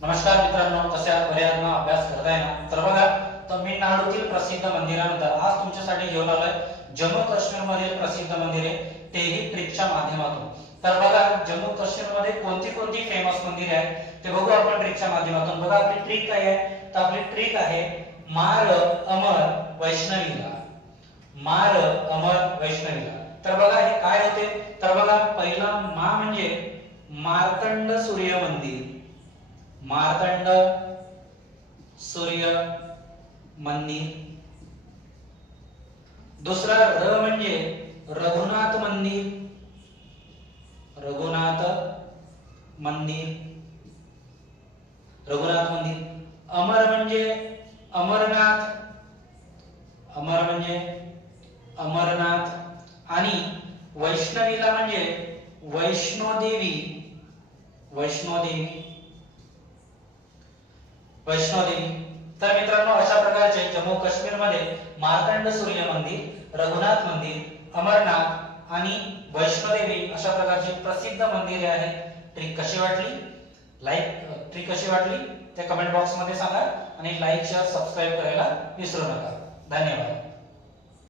नमस्कार मित्रांनो, कसे आहात? बरे आहात ना? अभ्यास करताय ना? तर बघा, तमिळनाडूतील प्रसिद्ध मंदिरानंतर आज तुमच्यासाठी घेऊन आलोय जम्मू काश्मीर मधील प्रसिद्ध मंदिरे तेही ट्रिकच्या माध्यमातून. तर बघा, जम्मू काश्मीर मध्ये कोणती कोणती फेमस मंदिरे आहेत ते बघू आपण ट्रिकच्या माध्यमातून. बघा, आपली ट्रिक काय आहे? तर आपली ट्रिक आहे मार अमर वैष्णवीला. मार अमर वैष्णवीला. तर बघा, हे काय होते? तर बघा, पहिला मा म्हणजे मार्तंड सूर्य मंदिर. मार्तंड सूर्य मंदिर. दुसरा र म्हणजे रघुनाथ मंदिर. रघुनाथ मंदिर. रघुनाथ मंदिर. अमर म्हणजे अमरनाथ. अमर म्हणजे अमरनाथ. आणि वैष्णवीला म्हणजे वैष्णोदेवी. वैष्णोदेवी. वैष्णोदेवी. तर मित्रांनो, अशा प्रकारचे जम्मू काश्मीर मध्ये मार्तंड सूर्य मंदिर, रघुनाथ मंदिर, अमरनाथ आणि वैष्णोदेवी अशा प्रकारची प्रसिद्ध मंदिरे आहेत. ट्रिक कशी वाटली? ट्रिक कशी वाटली ते कमेंट बॉक्स मध्ये सांगा आणि लाईक, शेअर, सबस्क्राईब करायला विसरू नका. धन्यवाद.